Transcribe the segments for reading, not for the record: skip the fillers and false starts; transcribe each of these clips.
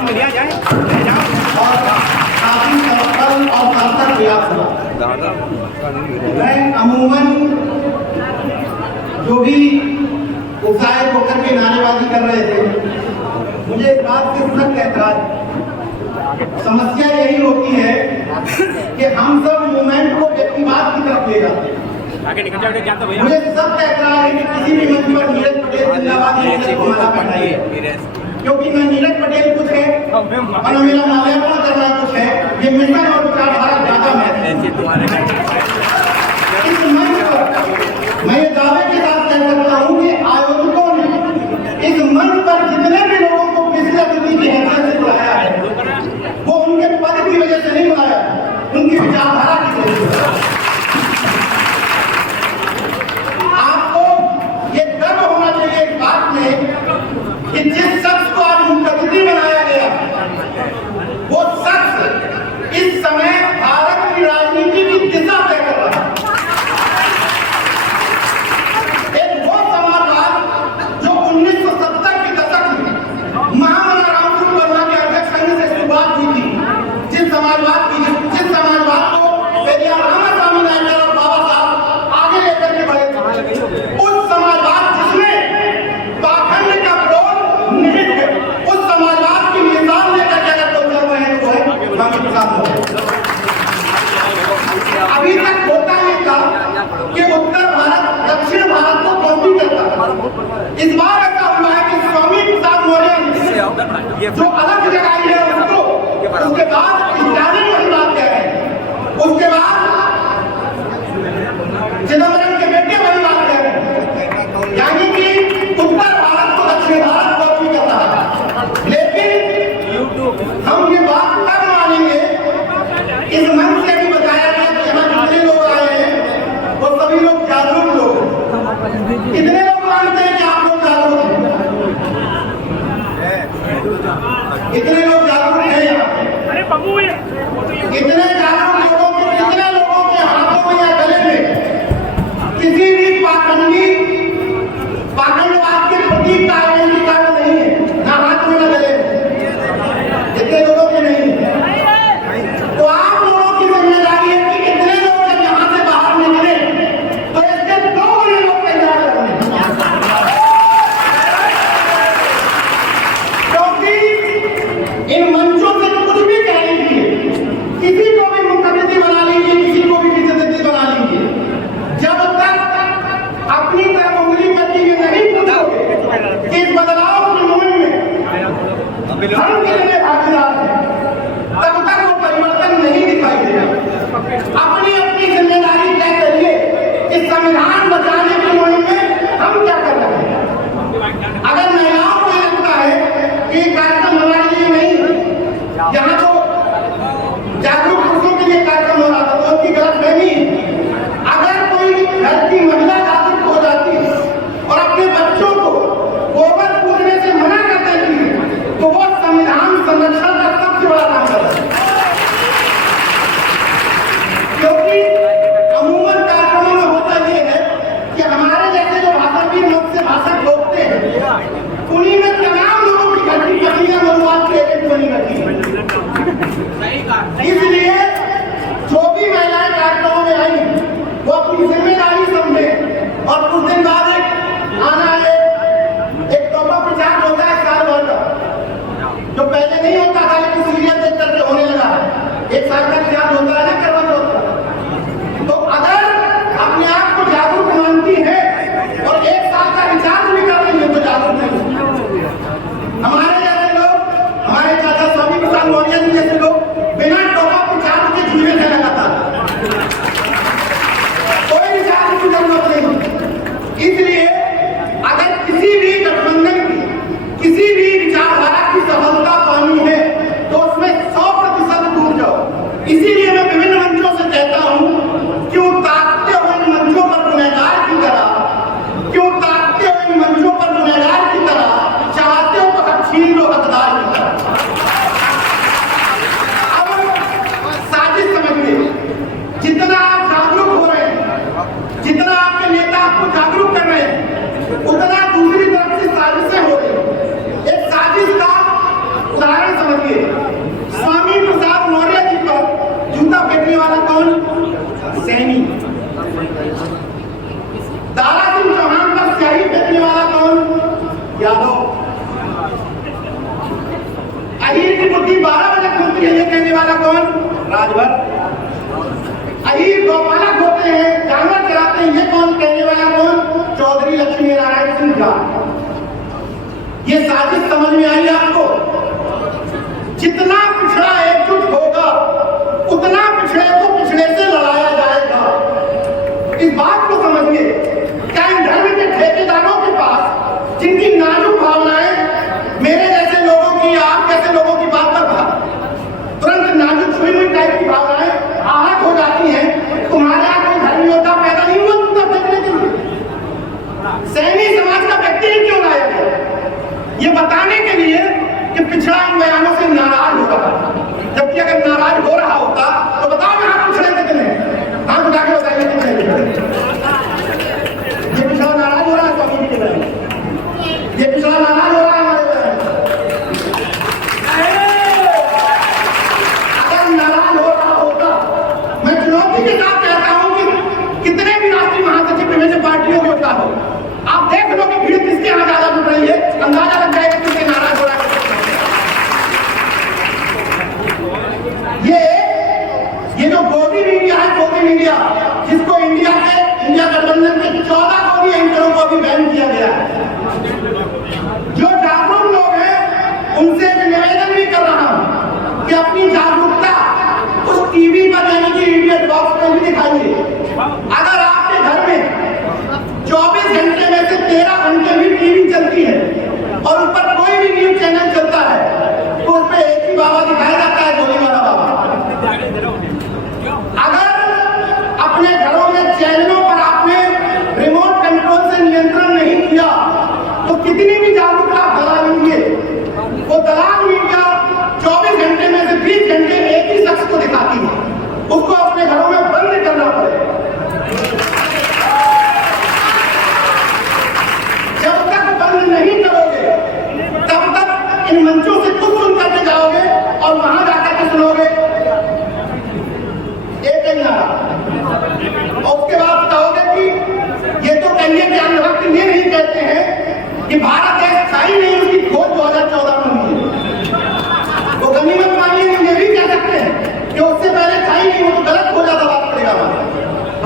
और काफी सफल और सार्थक प्रयास हुआ। मैं अमूमन जो भी उत्साहित होकर के नारेबाजी कर रहे थे, मुझे इस बात से सख्त ऐतराज। समस्या यही होती है कि हम सब मूवमेंट को व्यक्तिवाद की तरफ ले जाते हैं। मुझे सख्त ऐतराज है कि किसी भी मंच पर नीरज पटेल जिंदाबाद को माला पहनाइए, क्योंकि मैं नीरज पटेल कुछ है और मेरा माल्यार्पण करना कुछ है। ये मिशन और विचारधारा ज्यादा महत्वपूर्ण है। इस मंच पर मैं ये दावे के साथ कह सकता हूँ कि आयोजकों ने इस मंच पर जितने भी लोगों को विशेष अतिथि की हैसियत से बुलाया है, वो उनके पद की वजह से नहीं बुलाया, उनकी विचारधारा की वजह से। आपको ये गर्व होना चाहिए इस बात में कि जिस शख्स को आज मुख्य अतिथि बनाया गया, वो शख्स इस समय भारत की राजनीति की दिशा तय कर रहा है। एक वो समाजवाद जो 1970 के दशक में महामना रामचंद्र वर्मा के अध्यक्ष संघ से शुरुआत हुई थी, जिस समाजवाद को पेरियार रामास्वामी नायकर और बाबा साहब आगे लेकर के बढ़े थे, उस समाजवाद जिसमें पाखंड का विरोध नहीं है, उस समाजवाद की मिसाल लेकर के अगर कोई चल रहे हैं तो है स्वामी प्रसाद। अभी तक होता ये था कि उत्तर भारत दक्षिण भारत को कॉपी करता है। इस बार ऐसा हुआ है कि स्वामी प्रसाद मौर्य ने जो अलग जगाई है उसको, उसके बाद स्टालिन वही बात कह रहे हैं, उसके बाद चिदम्बरम के बेटे वही बात कह रहे हैं, यानी कि उत्तर भारत को दक्षिण भारत कॉपी कर रहा है। लेकिन हम ये बात तब मानेंगे, इस मंच से भी बताया गया कि यहाँ जितने लोग आए हैं वो सभी लोग जागरूक लोग हैं। कितने लोग मानते हैं कि आप लोग जागरूक हैं? कितने लोग जागरूक हैं यहाँ? कितने जागरूक लोगों के हाथों में या गले में किसी भी पाखंडवाद के प्रतीक का आइडेंटिटी कार्ड नहीं है, ना हाथ में ना गले में। कितने लोगों के नहीं है? तो आप लोगों की जिम्मेदारी है कि कितने लोग जब यहाँ से बाहर निकले तो इसके 2 गुने लोग तैयार करने, क्योंकि इन मंचों से कुछ भी कह लीजिए, किसी को भी मुख्य अतिथि बना लीजिए, किसी को भी विशेष अतिथि बना लीजिए, जब तक अपनी तरफ उंगली करके ये नहीं पूछोगे कि इस बदलाव की मुहिम में हम कितने भागीदार हैं, तब तक वो परिवर्तन नहीं दिखाई देगा। अपनी अपनी जिम्मेदारी तय करिए, इस संविधान बचाने की मुहिम में हम क्या कर रहे हैं। अगर महिलाओं को लगता है कि कार्यक्रम हमारे लिए नहीं, यहाँ तो जागरूक पुरुषों के लिए कार्यक्रम हो रहा था, तो उनकी गलतफहमी। अगर कोई घर की महिला जागरूक हो जाती है और अपने बच्चों को गोबर कूदने से मना कर देती है, तो वो संविधान संरक्षण का सबसे बड़ा काम कर रहा है। क्योंकि अमूमन कार्यक्रमों में होता ये है कि हमारे जैसे जो भाषावीर लोग से भाषण ठोकते हैं, उन्हीं में तमाम लोगों की घटी पत्नियां मनुवाद के एजेंट बनी रहती है। इसलिए जो भी महिलाएं कार्यक्रमों में आई, वो अपनी जिम्मेदारी समझे। और कुछ दिन बाद एक टॉपा प्रचार होता है साल भर का, जो पहले नहीं होता था लेकिन सीरियल देख करके होने लगा है। 1 साल का प्रचार होता है ना करवा चौथ का। तो अगर अपने आप को जागरूक मानती है और 1 साल का रिचार्ज भी कर रही है तो जागरूक नहीं। हमारे जैसे लोग, हमारे चाचा स्वामी प्रसाद मौर्य जी जैसे लोग बिना टॉपा प्रचार के जीवे थे लगातार, कोई रिचार्ज की जरूरत नहीं। इसलिए अगर किसी भी गठबंधन की, किसी भी विचारधारा की सफलता पानी है तो उसमें 100% डूब जाओ। इसीलिए मैं 12 बजे खुलती है, ये कहने वाला कौन? राजभर। अहीर गौपालक होते हैं, जानवर चराते हैं, ये कौन कहने वाला कौन? चौधरी लक्ष्मी नारायण सिंह झा। ये साजिश समझ में आई आपको? जितना पिछड़ा एकजुट होगा उतना पिछड़े को पिछड़े से लड़ाया जाएगा। इस बात को समझिए। क्या इन धर्म के ठेकेदारों के पास, जिनकी नाजुक भावनाएं मेरे जैसे लोगों की, आप जैसे लोगों की बात पर तुरंत नाजुक छुई हुई टाइप की भावनाएं आहत हो जाती हैं, तुम्हारे यहाँ कोई धर्म योद्धा पैदा नहीं हुआ तुम देखने के लिए? सैनी समाज का व्यक्ति ही क्यों लाया गया? ये बताने के लिए कि पिछड़ा इन बयानों से नाराज हो रहा है। जबकि अगर नाराज हो रहा होता तो बताओ यहाँ पिछड़े कितने? हाथ उठा के बताइए कितने? ये पिछड़ा नाराज हो रहा है स्वामी जी के बारे में, ये पिछड़ा नाराज हो रहा है हमारे बारे में। अगर नाराज हो रहा होता, मैं चुनौती के साथ कहता हूं कि कितने भी राष्ट्रीय महासचिव विभिन्न पार्टियों को उठा हो, आप देख लो कि भीड़ किसके यहाँ ज्यादा जुट रही है, अंदाजा लग जाएगा किसके नाराज हो रहा है। ये जो गोदी मीडिया है, गोदी मीडिया, जिसको इंडिया गठबंधन के 14 गोदी एंकरों को भी बैन किया गया है। जो जागरूक लोग हैं उनसे मैं निवेदन भी कर रहा हूं कि अपनी जागरूकता उस टीवी पर, यानी कि इडियट बॉक्स में भी दिखाइए। अगर आपके घर में 24 घंटे में से 13 घंटे भी टीवी चलती है और उस पर कोई भी न्यूज चैनल चलता है तो उस पर एक ही बाबा दिखाया जाता है, गोली वाला बाबा। अगर अपने घरों में चैनलों पर आपने रिमोट कंट्रोल से नियंत्रण नहीं किया तो कितनी भी जागरूकता फैला लीजिए, वो दलाल मीडिया 24 घंटे में से 20 घंटे एक ही शख्स को दिखाती है, उसको अपने घरों में बंद करना पड़ेगा। जब तक बंद नहीं करोगे तब तक इन मंचों से कुछ सुन करके जाओगे और वहां जाकर के सुनोगे एक ही नारा, और उसके बाद कहोगे कि ये तो कहिए कि अंधभक्त ये नहीं कहते हैं कि भारत देश था ही नहीं, उसकी खोज 2014 में हुई है। वो गनीमत मानिए कि ये भी कह सकते हैं कि उससे पहले था ही नहीं, वो तो गलत खोजा था, बात पड़ेगा।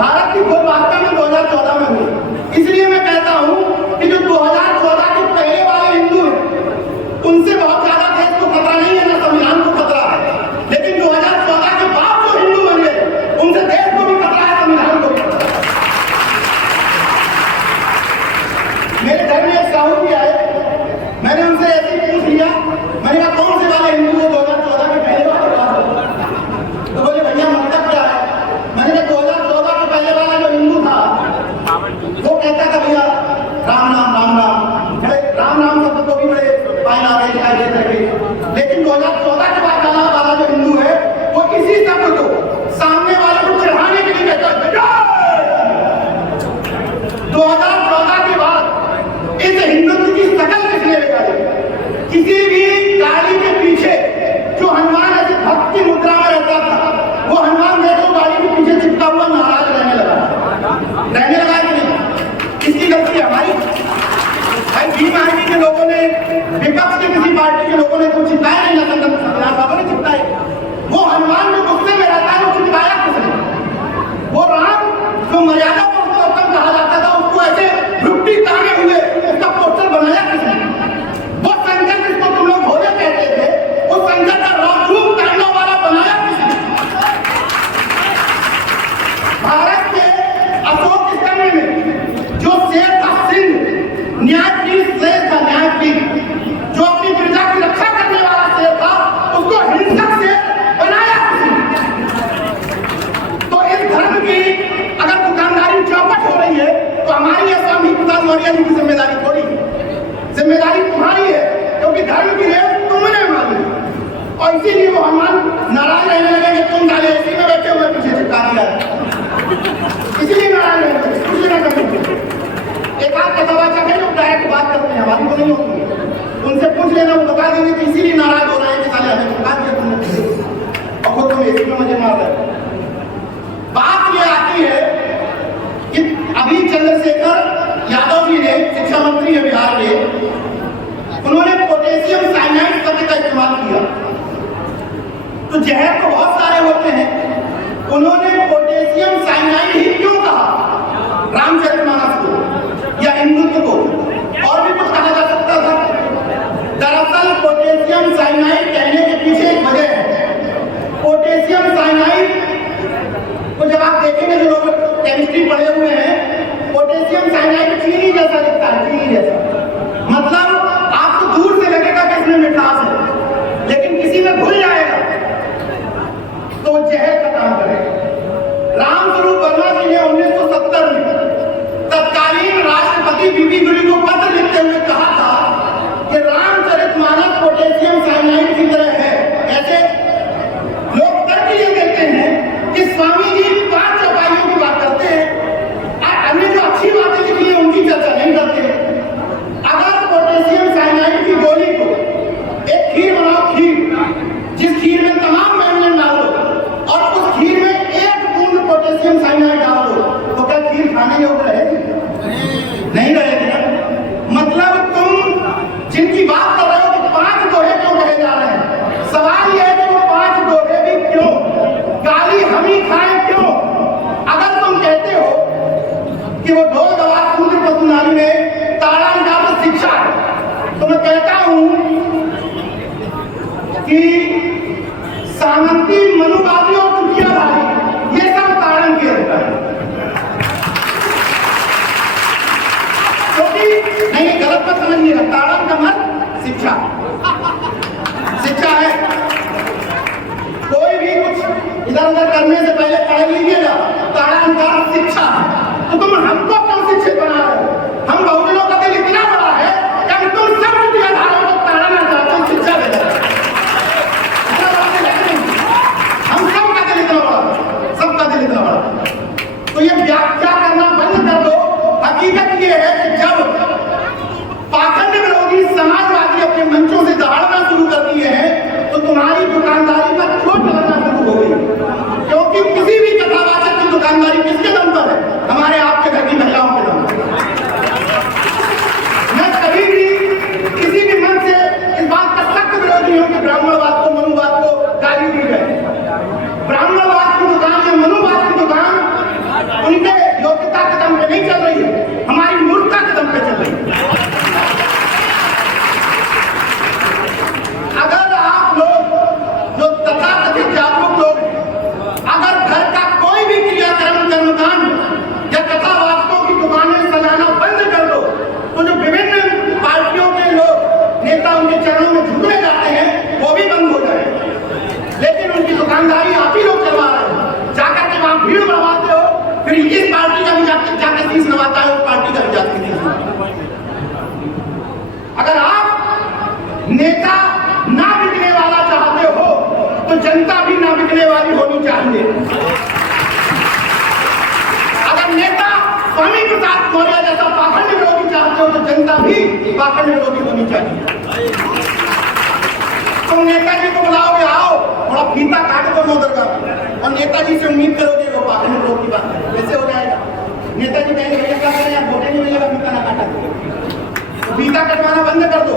भारत की खोज वास्तव में 2014 में हुई। इसलिए मैं कहता हूं कि जो 2014 के पहले वाले हिंदू हैं उनसे बहुत ज्यादा देश को खतरा नहीं है, ना संविधान को खतरा है। लेकिन 2014 के बाद जो हिंदू बन गए उनसे देश को भी खतरा है, संविधान को भी खतरा है। मेरे घर में एक साहू भी आए, मैंने उनसे ऐसे पूछ लिया, मैंने कहा कौन से वाले हिंदू को 2014 के पहले वाले बात? तो बोले भैया मतलब क्या है? मैंने कहा 2014 के पहले वाला जो हिंदू था वो कहता था भैया राम नाम राम नाम, राम नाम शब्द को भी बड़े पायना दिखाई देते थे। लेकिन 2014 के बाद वाला जो हिंदू है वो इसी शब्द को सामने वाले को चढ़ाने के लिए कहता है। 2014 के बाद इस हिंदुत्व की शकल किसने बिगाड़ी? किसी भी गाड़ी के पीछे जो हनुमान ऐसे भक्त की मुद्रा में रहता था, वो हनुमान देखो गाड़ी के पीछे चिपका हुआ नाराज रहने लगा कि नहीं? किसकी गलती है? हमारी। भाई भीम आर्मी के लोगों ने, विपक्ष के किसी पार्टी के लोगों ने तो चिपकाया नहीं, ना संविधान बाबा ने चिपकाए। वो हनुमान जो गुस्से में रहता है वो चिपकाया किसने? वो राम जो मर्यादा पुरुषोत्तम कहा जाता था उसको ऐसे रुपटी ताने हुए उसका पोस्टर बनाया किसने? वो संजय जिसको तुम लोग भोले कहते थे, वो संजय का राजरूप तांडव वाला बनाया किसने? भारत के अशोक स्तंभ में जो शेर का सिंह, न्यायपीठ शेर था, न्यायपीठ जो अपनी प्रजा की रक्षा करने वाला शेर था, उसको हिंसक शेर बनाया किसने? तो इस धर्म की अगर दुकानदारी चौपट हो रही है तो हमारी यह स्वामी प्रसाद मौर्य जी की जिम्मेदारी थोड़ी है। जिम्मेदारी तुम्हारी है, क्योंकि धर्म की रेस तुमने मानी। और इसीलिए वो हनुमान नाराज रहने लगे कि तुम डाले इसी में बैठे हुए पीछे चिपका दिया, इसीलिए नाराज रहने लगे, कुछ ना करते। एक आध का सवाल है जो डायरेक्ट बात करते हैं, हमारी तो नहीं होती है, उनसे पूछ लेना, वो बता देंगे कि इसीलिए नाराज हो रहे हैं कि साले हमें चिपका दिया तुमने और खुद तुम इसी में मजे मार रहे। बात ये आती है कि अभी चंद्रशेखर यादव जी ने, शिक्षा मंत्री है बिहार के, उन्होंने पोटेशियम साइनाइड शब्द का इस्तेमाल किया। तो जहर तो बहुत सारे होते हैं, उन्होंने पोटेशियम साइनाइड ही क्यों कहा रामचरितमानस को या हिंदुत्व को? और भी कुछ कहा जा सकता था। दरअसल पोटेशियम साइनाइड कहने के पीछे एक वजह है। पोटेशियम साइनाइड को जब आप देखेंगे, जो लोग केमिस्ट्री पढ़े हुए हैं, पोटेशियम साइनाइड चीनी जैसा दिखता है, चीनी जैसा। मतलब आपको दूर से लगेगा कि इसमें मिठास है, लेकिन किसी में घुल जाएगा तो वो जहर का काम करेगा। रामस्वरूप वर्मा जी ने 1970 में तत्कालीन राष्ट्रपति बीबी गिरी को पत्र लिखते हुए कहा था कि रामचरितमानस पोटेशियम साइनाइड की तरह है। ऐसे लोग तर्क ये देते हैं कि स्वामी जी 5 चौपाइयों की बात करते हैं, अन्य जो अच्छी बातें लिखी है उनकी चर्चा नहीं करते। अगर पोटेशियम साइनाइड की गोली को एक खीर बनाओ, खीर जिस खीर में तमाम व्यंजन डालो और उस खीर में 1 बूंद पोटेशियम साइनाइड डाल दो, तो क्या खीर खाने योग्य रहेगी? नहीं रहेगी ना। मतलब तुम जिनकी बात कर रहे हो कि 5 दोहे क्यों कहे जा रहे हैं, सवाल यह है कि वो 5 दोहे भी क्यों, गाली हम ही खाएं क्यों? अगर तुम कहते हो कि वो ढोल गवार सूर्य पशुनाली में ताड़ा निकाल शिक्षा है, तो मैं कहता हूं कि सामंती, मनुवादी और कुटियाधारी ये सब ताड़न के अंदर है। क्योंकि नहीं, गलत मत समझिएगा, ताड़न का मत शिक्षा, शिक्षा है। कोई भी कुछ इधर उधर करने से पहले पढ़ लीजिएगा, ताड़न का शिक्षा है। तो तुम हमको क्यों शिक्षित बना रहे हो? हम बहुजनों का दिल इतना बड़ा है कि तुम सब कुटियाधारों को ताड़ना चाहते हो, शिक्षा दे रहे हो। हम सबका दिल इतना बड़ा, सबका दिल इतना बड़ा। तो ये व्याख्या करना बंद कर दो। हकीकत ये है कि जब पाखंड विरोधी समाजवादी अपने मंचों से दहाड़ना शुरू कर दिए हैं, तो तुम्हारी दुकानदारी पर चोट लगना शुरू हो गई। क्योंकि किसी भी कथावाचक की दुकानदारी किसके दम पर है? हमारे आपके घर की महिलाओं के दम पर। मैं कभी भी किसी भी मन से इस बात का सख्त विरोधी हूं कि ब्राह्मणवाद को, मनुवाद को गाली दी जाए। ब्राह्मणवाद की दुकान या मनुवाद की दुकान उनके योग्यता के दम पे नहीं चल रही है, हमारी मूर्खता के दम पे चल रही है। अगर आप लोग जो तथाकथित जागरूक लोग, अगर घर का कोई भी क्रियाक्रम, कर्मकांड या कथावाचकों की दुकानें सजाना बंद कर दो, तो जो विभिन्न पार्टियों के लोग नेता उनके चरणों में झुकने जाते हैं, वो भी बंद हो जाए। लेकिन उनकी दुकानदारी आप ही लोग चलवा रहे हो। जाकर के वहां भीड़ बढ़वाते हो, फिर इस पार्टी का भी जाकर शीश नवाता है, उस पार्टी का भी जाकर शीश नवाता है। अगर आप नेता ना बिकने वाला चाहते हो, तो जनता भी ना बिकने वाली होनी चाहिए। अगर नेता स्वामी प्रसाद मौर्य जैसा पाखंड विरोधी चाहते हो, तो जनता भी पाखंड विरोधी होनी चाहिए। तुम नेताजी को बुलाओगे, आओ थोड़ा फीता काट दो मोदरगा, और नेताजी से उम्मीद करोगे वो पाखंड विरोध की बात है, कैसे हो जाएगा? नेताजी कहेंगे भैया क्या करें यार, वोटे नहीं मिलेगा, फीता ना काटा, तो फीता कटवाना बंद कर दो।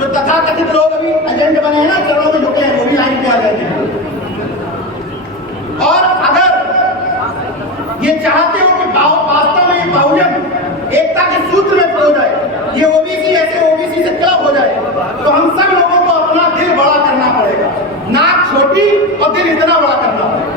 जो तथाकथित लोग अभी एजेंट बने हैं ना, चरणों में झुके हैं, वो भी लाइन पे आ जाते हैं। और अगर ये चाहते हो कि वास्तव में ये बहुजन एकता के सूत्र में खो जाए, ये ओबीसी ऐसे ओबीसी से क्लब हो जाए, तो हम सब लोगों को अपना दिल बड़ा करना पड़ेगा, नाक छोटी और दिल इतना बड़ा करना पड़ेगा।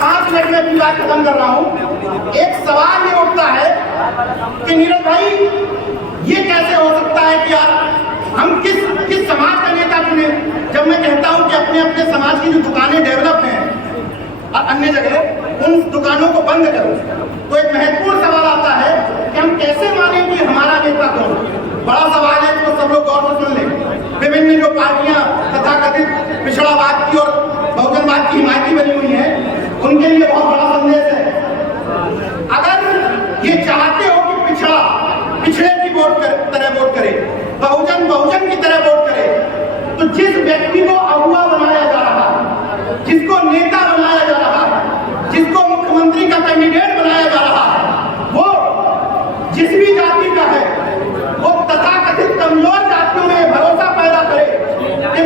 5 मिनट में अपनी बात खत्म कर रहा हूं। एक सवाल ये उठता है कि नीरज भाई, ये कैसे हो सकता है कि यार हम किस समाज का नेता चुने? जब मैं कहता हूं कि अपने अपने समाज की जो दुकानें डेवलप हैं और अन्य जगह, उन दुकानों को बंद करो, तो एक महत्वपूर्ण सवाल आता है कि हम कैसे माने कि हमारा नेता कौन? बड़ा सवाल है, तो सब लोग गौर से सुन लें। विभिन्न जो पार्टियां तथाकथित पिछड़ावाद की और बहुजनवाद की हिमायती बनी हुई हैं, उनके लिए बहुत बड़ा संदेश है। अगर ये चाहते हो कि पिछड़ा पिछड़े की तरह वोट करे, बहुजन बहुजन की तरह वोट करे, तो जिस व्यक्ति को अगुवा बनाया जा रहा है, जिसको नेता बनाया जा रहा है, जिसको मुख्यमंत्री का कैंडिडेट बनाया जा रहा है, वो जिस भी जाति का है, वो तथाकथित कमजोर जातियों में भरोसा पैदा करे कि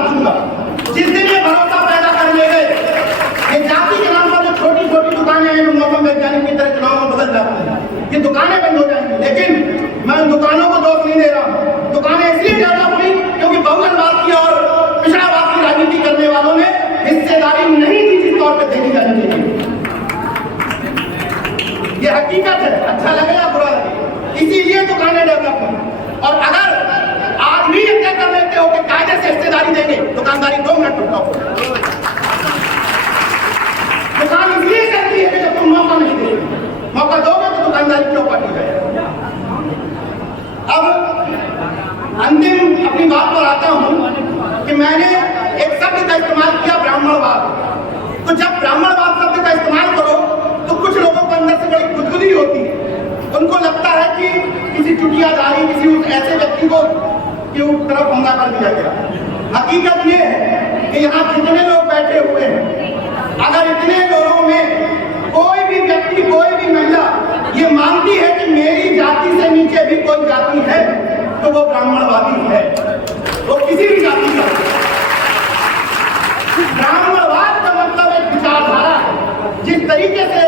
साथ दूंगा। जिस दिन ये भरोसा पैदा कर ले गए कि जाति के नाम पर जो छोटी छोटी दुकानें हैं, मौसम वैज्ञानिक की तरह चुनाव में बदल जाती हैं, ये दुकानें बंद हो जाएंगी। लेकिन मैं उन दुकानों को दोष नहीं दे रहा हूँ। दुकानें इसलिए डेवलप हुई क्योंकि बहुजनवाद की और पिछड़ावाद की राजनीति करने वालों ने हिस्सेदारी नहीं दी जिस तौर पर देनी जानी चाहिए। ये हकीकत है, अच्छा लगे या बुरा लगे, इसीलिए दुकानें डेवलप हुई। और अगर आज भी ये तय कर लेते हो कि कायदे से हिस्सेदारी देंगे, दुकानदारी 2 मिनट रुकता हो। दुकान इसलिए करती है कि जब तुम मौका नहीं देते, मौका दोगे तो दुकानदारी क्यों काटी जाए। अब अंतिम अपनी बात पर आता हूं कि मैंने एक शब्द का इस्तेमाल किया, ब्राह्मणवाद। तो जब ब्राह्मणवाद शब्द का इस्तेमाल करो तो कुछ लोगों को अंदर से बड़ी खुदगुदी होती है। उनको लगता है कि किसी चुटियादारी, किसी उस ऐसे व्यक्ति को की तरफ हमला कर दिया गया। हकीकत ये है कि यहाँ जितने लोग बैठे हुए हैं, अगर इतने लोगों में कोई भी व्यक्ति, कोई भी महिला ये मानती है कि मेरी जाति से नीचे भी कोई जाति है, तो वो ब्राह्मणवादी है। वो किसी भी जाति का ब्राह्मणवाद का मतलब एक विचारधारा है, जिस तरीके से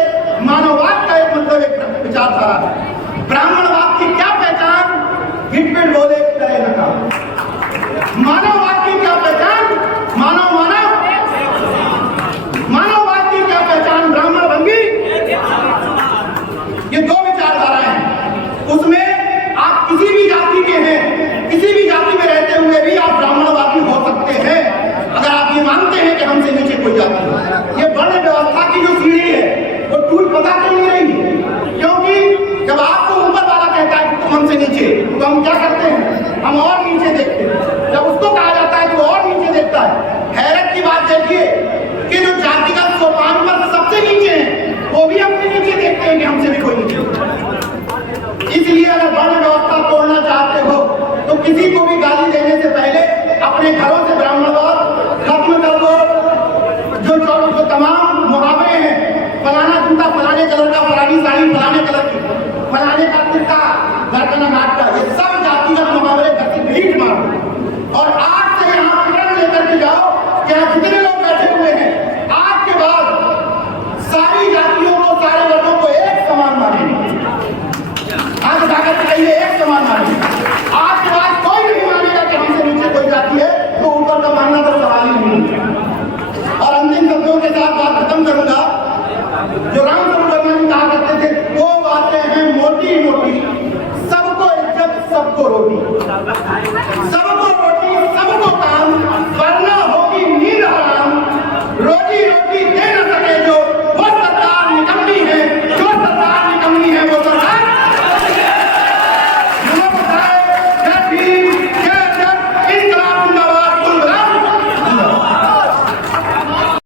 मानववाद का एक मतलब एक विचारधारा है। ब्राह्मणवाद की क्या पहचान? हिटपिट बोले करे लगा। मानववाद की क्या पहचान? मानव मानव। मानववाद की क्या पहचान? ब्राह्मण भंगी। ये 2 विचारधाराएं हैं। उसमें आप किसी भी जाति के हैं, किसी भी जाति में रहते हुए भी आप ब्राह्मणवादी हो सकते हैं, अगर आप ये मानते हैं कि हमसे नीचे कोई जाति है। ये वर्ण व्यवस्था की जो सीढ़ी है वो टूट पता क्यों नहीं रही? क्योंकि जब आपको ऊपर वाला कहता है कि तुम हमसे नीचे, तो हम क्या करते हैं? हम और नीचे देखते हैं। जब उसको कहा जाता है कि वो और नीचे देखता है। हैरत की बात देखिए कि जो जातिगत सोपान पर सबसे नीचे हैं, वो भी अपने नीचे देखते हैं कि हमसे भी कोई नीचे। इसलिए अगर वर्ण व्यवस्था तोड़ना चाहते हो तो किसी को भी गाली देने से पहले अपने घरों से ब्राह्मणवाद खत्म कर दो। जो तमाम मुहावरे हैं, फलाना जूता फलाने कलर का, फलानी साड़ी फलाने कलर की, फलाने का कुर्ता घर का नाट का, ये सब जातिगत मुहावरे घर की भीड़ मारो। और आज से यहाँ प्रण लेकर के जाओ कि यहाँ जितने लोग बैठे हुए हैं, आज के बाद सारी जातियों को, सारे वर्गों को एक समान मानेंगे। आज ताकत कहिए एक समान मानेंगे। आज के बाद कोई नहीं मानेगा कि हमसे नीचे कोई जाति है, तो ऊपर का मानना तो सवाल ही नहीं। और अंतिम शब्दों के साथ बात खत्म करूंगा। जो रामचंद्र वर्मा जी कहा करते थे, वो बातें हैं मोटी मोटी, सबको इज्जत सबको रोटी, सबको रोटी सबको काम, वरना होगी नींद हराम, रोजी रोटी दे